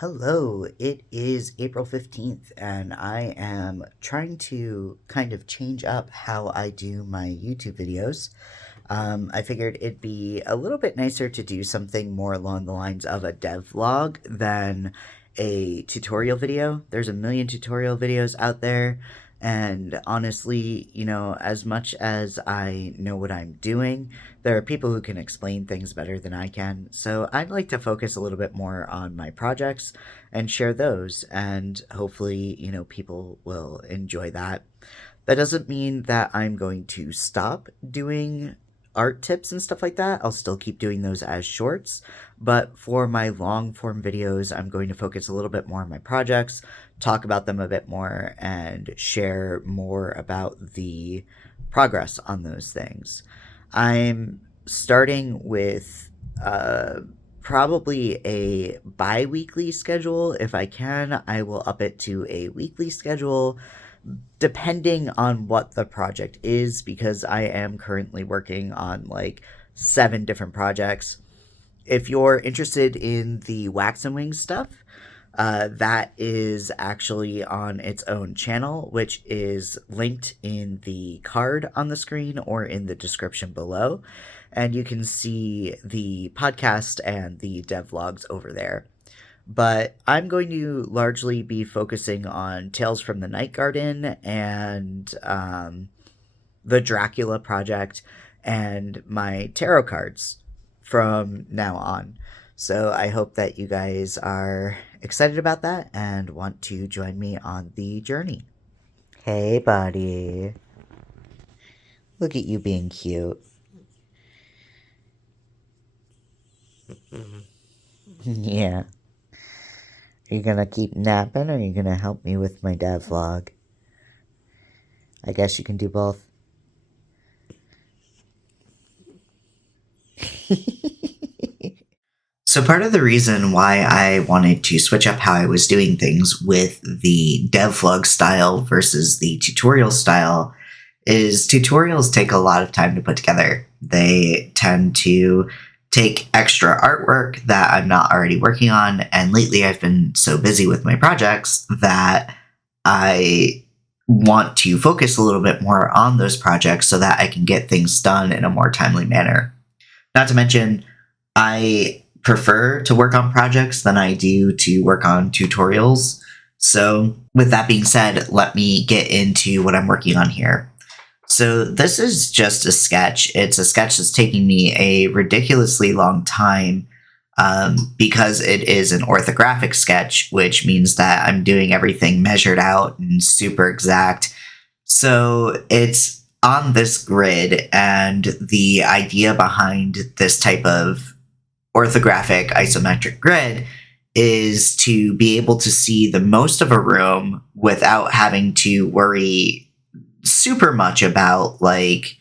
Hello, it is April 15th, and I am trying to kind of change up how I do my YouTube videos. I figured it'd be a little bit nicer to do something more along the lines of a dev vlog than a tutorial video. There's a million tutorial videos out there, and honestly, as much as I know what I'm doing, there are people who can explain things better than I can. So I'd like to focus a little bit more on my projects and share those, and hopefully, people will enjoy that. That doesn't mean that I'm going to stop doing art tips and stuff like that. I'll still keep doing those as shorts, but for my long form videos, I'm going to focus a little bit more on my projects, talk about them a bit more, and share more about the progress on those things. I'm starting with probably a bi-weekly schedule. If I can, I will up it to a weekly schedule depending on what the project is, because I am currently working on like 7 different projects. If you're interested in the Wax and Wings stuff, that is actually on its own channel, which is linked in the card on the screen or in the description below. And you can see the podcast and the devlogs over there. But I'm going to largely be focusing on Tales from the Night Garden and the Dracula project and my tarot cards from now on. So I hope that you guys are excited about that and want to join me on the journey. Hey, buddy. Look at you being cute. Yeah. Are you gonna keep napping, or are you gonna help me with my dad vlog? I guess you can do both. So part of the reason why I wanted to switch up how I was doing things with the dev vlog style versus the tutorial style is tutorials take a lot of time to put together. They tend to take extra artwork that I'm not already working on, and lately I've been so busy with my projects that I want to focus a little bit more on those projects so that I can get things done in a more timely manner. Not to mention, I prefer to work on projects than I do to work on tutorials. So with that being said, let me get into what I'm working on here. So this is just a sketch. It's a sketch that's taking me a ridiculously long time because it is an orthographic sketch, which means that I'm doing everything measured out and super exact. So it's on this grid, and the idea behind this type of orthographic isometric grid is to be able to see the most of a room without having to worry super much about like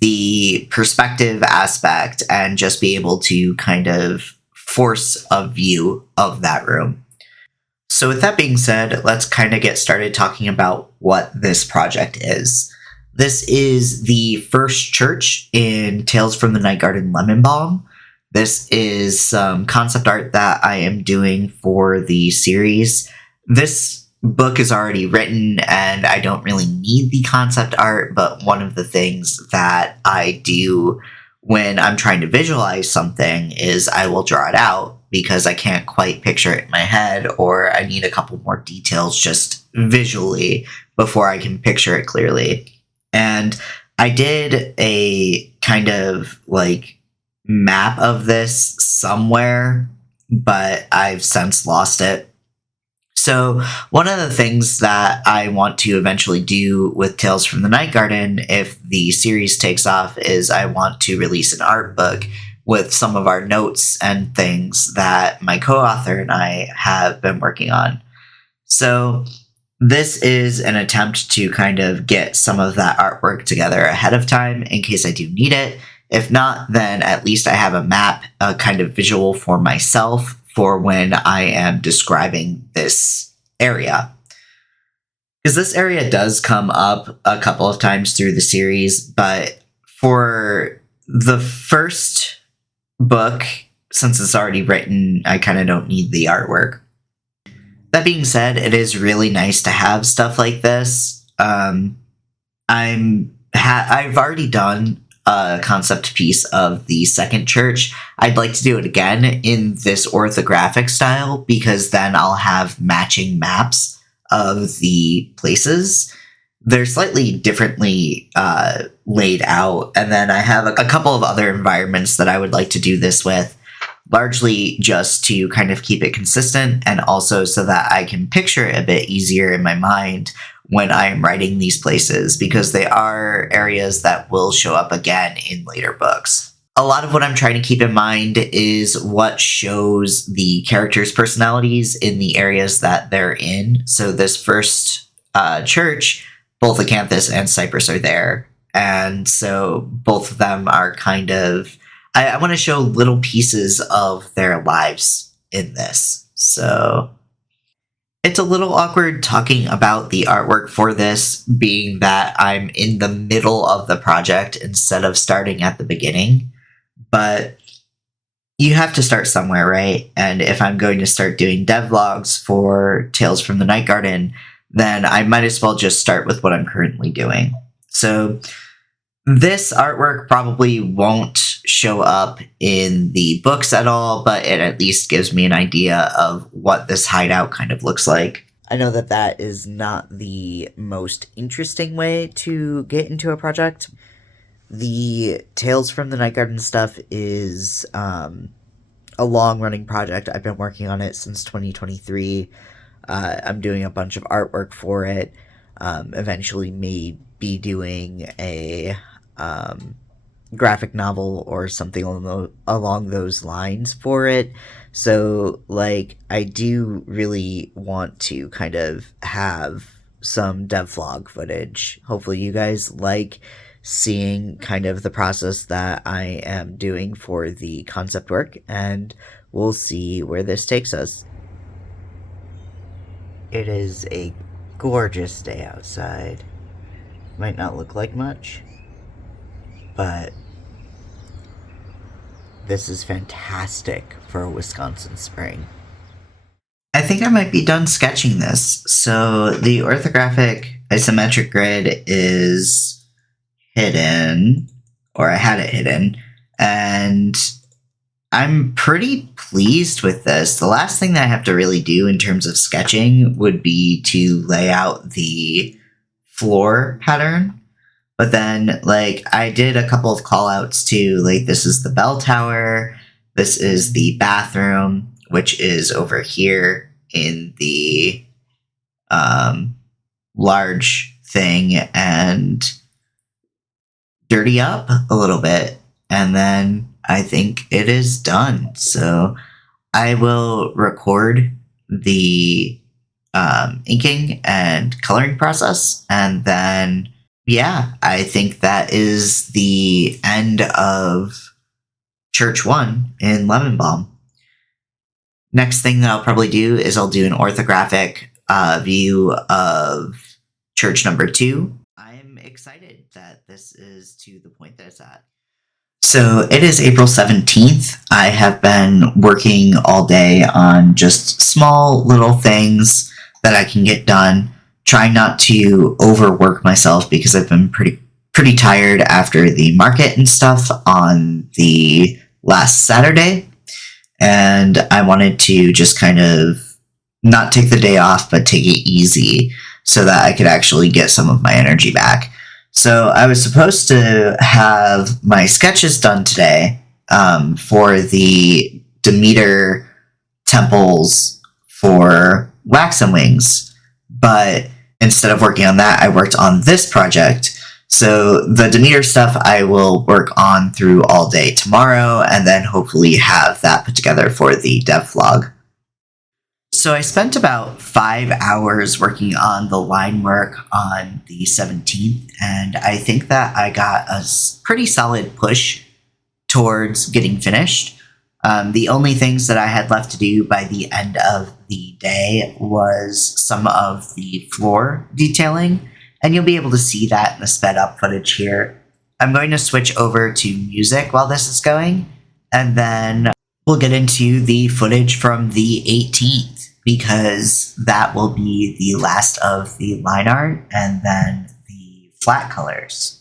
the perspective aspect, and just be able to kind of force a view of that room. So with that being said, let's kind of get started talking about what this project is. This is the first church in Tales from the Night Garden Lemon Balm. This is some concept art that I am doing for the series. This book is already written and I don't really need the concept art, but one of the things that I do when I'm trying to visualize something is I will draw it out because I can't quite picture it in my head, or I need a couple more details just visually before I can picture it clearly. And I did a kind of like map of this somewhere, but I've since lost it. So one of the things that I want to eventually do with Tales from the Night Garden, if the series takes off, is I want to release an art book with some of our notes and things that my co-author and I have been working on. So this is an attempt to kind of get some of that artwork together ahead of time in case I do need it. If not, then at least I have a map, a kind of visual for myself for when I am describing this area. Because this area does come up a couple of times through the series, but for the first book, since it's already written, I kind of don't need the artwork. That being said, it is really nice to have stuff like this. I've already done a concept piece of the second church. I'd like to do it again in this orthographic style, because then I'll have matching maps of the places. They're slightly differently laid out, and then I have a couple of other environments that I would like to do this with, largely just to kind of keep it consistent, and also so that I can picture it a bit easier in my mind when I am writing these places, because they are areas that will show up again in later books. A lot of what I'm trying to keep in mind is what shows the characters' personalities in the areas that they're in. So this first church, both Acanthus and Cypress are there, and so both of them are kind of... I want to show little pieces of their lives in this. So it's a little awkward talking about the artwork for this, being that I'm in the middle of the project instead of starting at the beginning. But you have to start somewhere, right? And if I'm going to start doing devlogs for Tales from the Night Garden, then I might as well just start with what I'm currently doing. So this artwork probably won't show up in the books at all, but it at least gives me an idea of what this hideout kind of looks like. I know that that is not the most interesting way to get into a project. The Tales from the Night Garden stuff is a long-running project. I've been working on it since 2023. I'm doing a bunch of artwork for it. Eventually may be doing a graphic novel or something along those lines for it. So, like, I do really want to kind of have some devlog footage. Hopefully you guys like seeing kind of the process that I am doing for the concept work, and we'll see where this takes us. It is a gorgeous day outside. Might not look like much, but this is fantastic for a Wisconsin spring. I think I might be done sketching this. So the orthographic isometric grid is hidden, or I had it hidden, and I'm pretty pleased with this. The last thing that I have to really do in terms of sketching would be to lay out the floor pattern. But then, like, I did a couple of call outs to, like, this is the bell tower, this is the bathroom, which is over here in the large thing, and dirty up a little bit, and then I think it is done. So I will record the inking and coloring process, and then yeah, I think that is the end of Church 1 in Lemon Balm. Next thing that I'll probably do is I'll do an orthographic view of Church number 2. I'm excited that this is to the point that it's at. So it is April 17th. I have been working all day on just small little things that I can get done. Trying not to overwork myself because I've been pretty tired after the market and stuff on the last Saturday. And I wanted to just kind of not take the day off, but take it easy so that I could actually get some of my energy back. So I was supposed to have my sketches done today for the Demeter temples for Wax and Wings. But instead of working on that, I worked on this project. So the Demeter stuff I will work on through all day tomorrow, and then hopefully have that put together for the devlog. So I spent about 5 hours working on the line work on the 17th, and I think that I got a pretty solid push towards getting finished. The only things that I had left to do by the end of the day was some of the floor detailing, and you'll be able to see that in the sped up footage here. I'm going to switch over to music while this is going, and then We'll get into the footage from the 18th, because that will be the last of the line art and then the flat colors.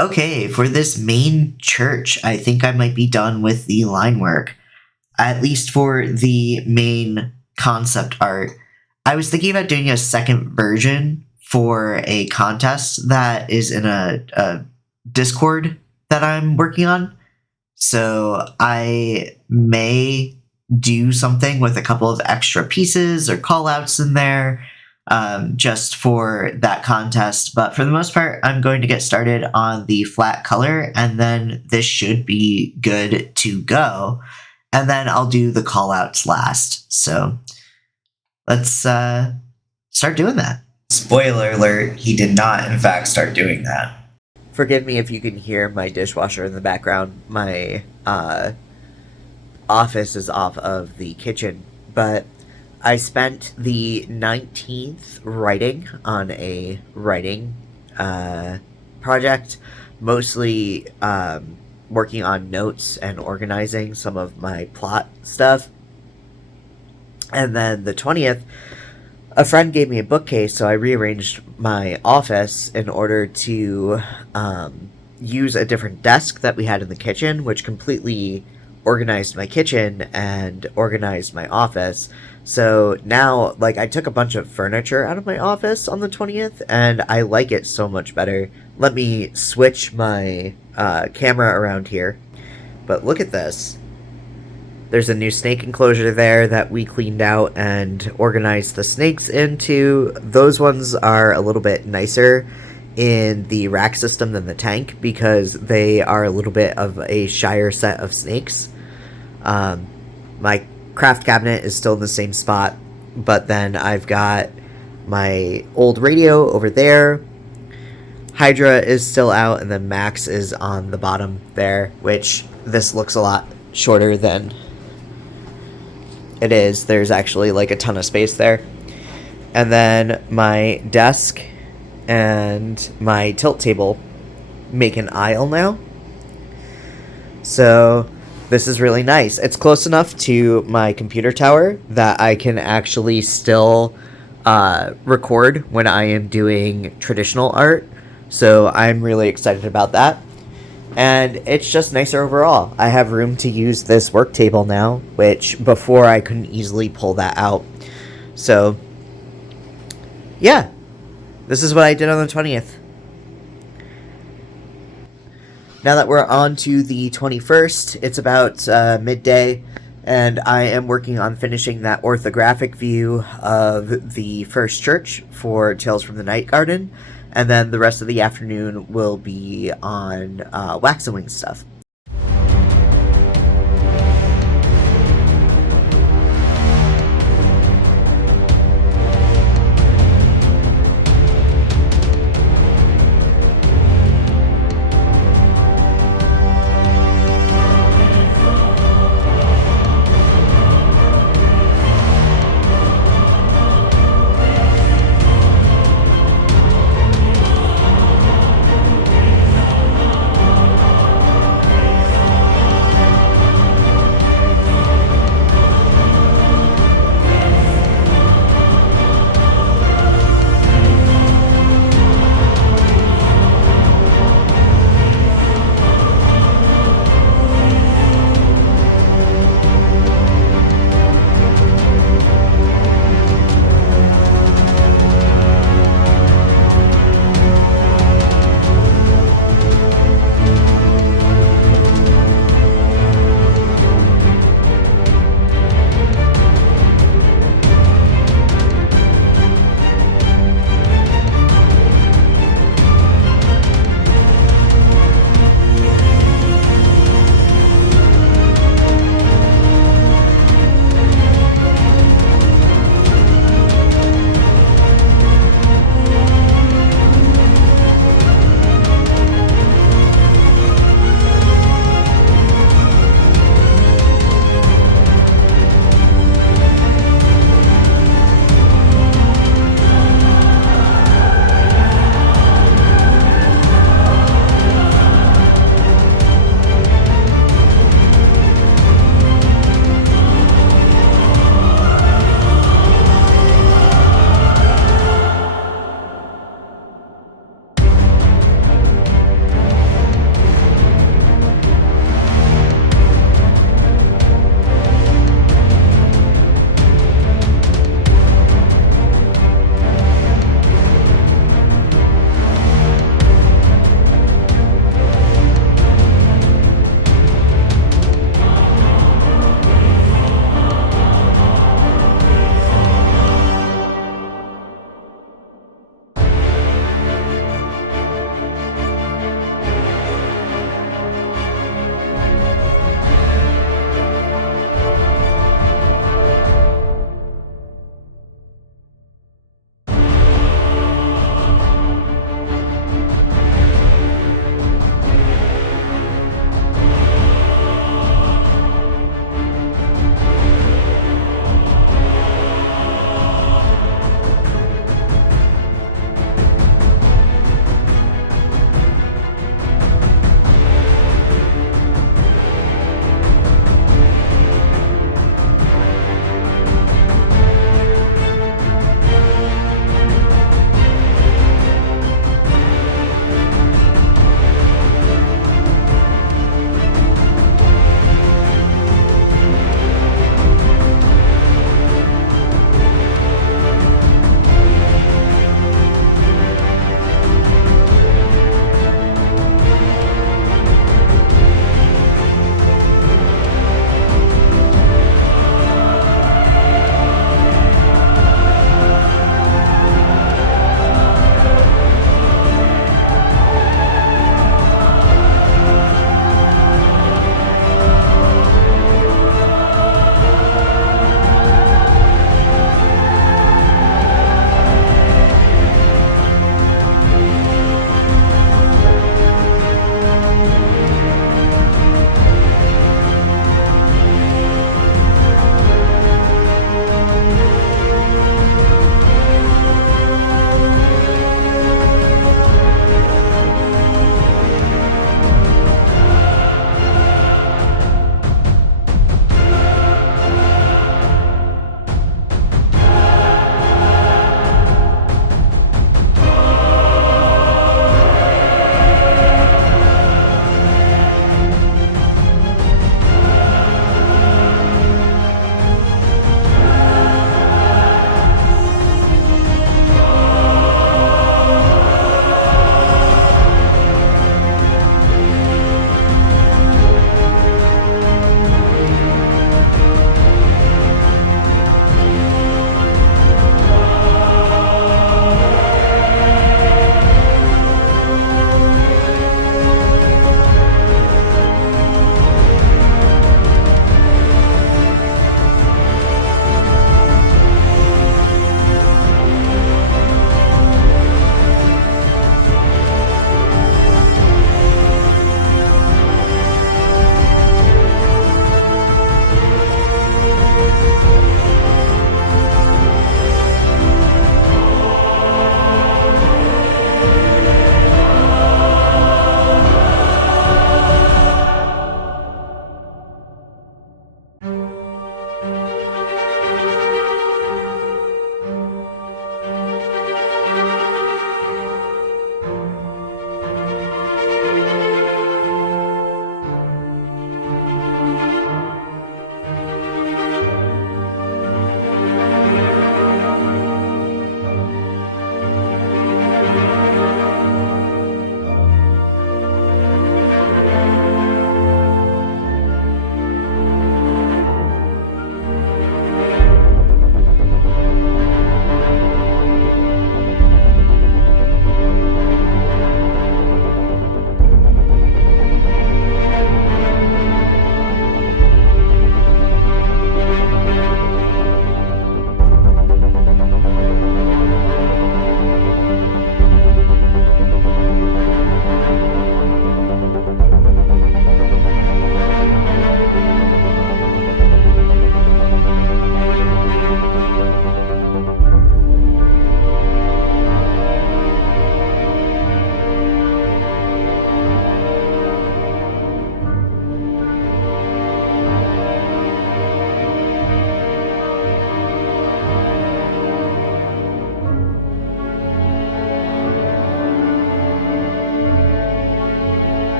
Okay, for this main church, I think I might be done with the line work, at least for the main concept art. I was thinking about doing a second version for a contest that is in a Discord that I'm working on. So I may do something with a couple of extra pieces or callouts in there just for that contest. But for the most part, I'm going to get started on the flat color, and then this should be good to go. And then I'll do the callouts last. So let's start doing that. Spoiler alert, he did not, in fact, start doing that. Forgive me if you can hear my dishwasher in the background. My office is off of the kitchen, but I spent the 19th writing on a writing project, mostly working on notes and organizing some of my plot stuff. And then the 20th, a friend gave me a bookcase, so I rearranged my office in order to use a different desk that we had in the kitchen, which completely organized my kitchen and organized my office. So now, like, I took a bunch of furniture out of my office on the 20th, and I like it so much better. Let me switch my camera around here. But look at this. There's a new snake enclosure there that we cleaned out and organized the snakes into. Those ones are a little bit nicer in the rack system than the tank because they are a little bit of a shyer set of snakes. My craft cabinet is still in the same spot, but then I've got my old radio over there. Hydra is still out, and then Max is on the bottom there, which this looks a lot shorter than it is. There's actually like a ton of space there. And then my desk and my tilt table make an aisle now. So this is really nice. It's close enough to my computer tower that I can actually still record when I am doing traditional art. So I'm really excited about that. And it's just nicer overall. I have room to use this work table now, which before I couldn't easily pull that out. So, yeah. This is what I did on the 20th. Now that we're on to the 21st, it's about midday, and I am working on finishing that orthographic view of the first church for Tales from the Night Garden. And then the rest of the afternoon will be on Wax and Wings stuff.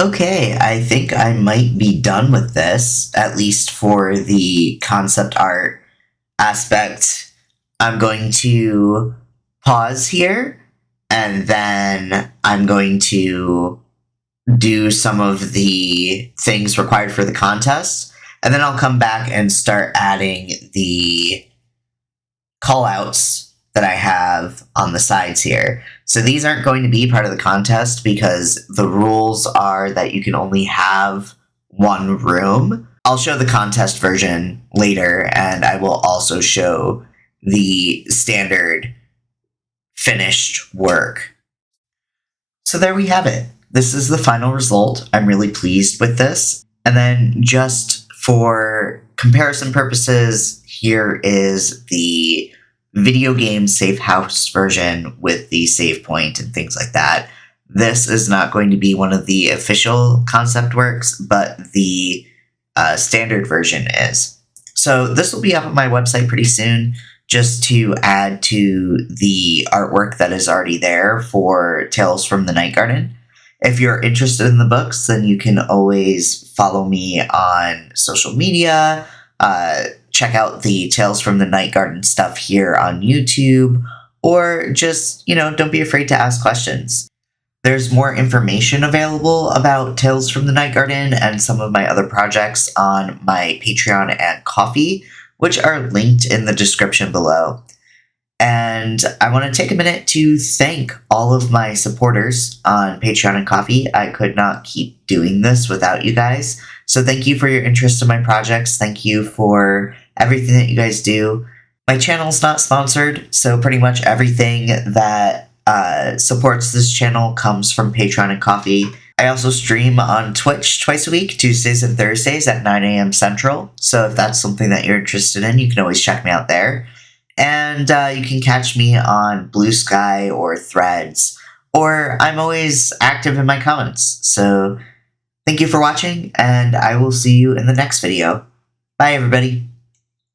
Okay, I think I might be done with this, at least for the concept art aspect. I'm going to pause here, and then I'm going to do some of the things required for the contest, and then I'll come back and start adding the callouts that I have on the sides here. So these aren't going to be part of the contest because the rules are that you can only have one room. I'll show the contest version later, and I will also show the standard finished work. So there we have it. This is the final result. I'm really pleased with this. And then just for comparison purposes, here is the video game safe house version with the save point and things like that. This is not going to be one of the official concept works, but the standard version is. So this will be up on my website pretty soon, just to add to the artwork that is already there for Tales from the Night Garden. If you're interested in the books, then you can always follow me on social media, check out the Tales from the Night Garden stuff here on YouTube, or just, don't be afraid to ask questions. There's more information available about Tales from the Night Garden and some of my other projects on my Patreon and Ko-fi, which are linked in the description below. And I want to take a minute to thank all of my supporters on Patreon and Ko-fi. I could not keep doing this without you guys. So thank you for your interest in my projects. Thank you for everything that you guys do. My channel's not sponsored, so pretty much everything that supports this channel comes from Patreon and Ko-fi. I also stream on Twitch twice a week, Tuesdays and Thursdays at 9 a.m. Central. So if that's something that you're interested in, you can always check me out there. And you can catch me on Blue Sky or Threads, or I'm always active in my comments. So thank you for watching, and I will see you in the next video. Bye, everybody.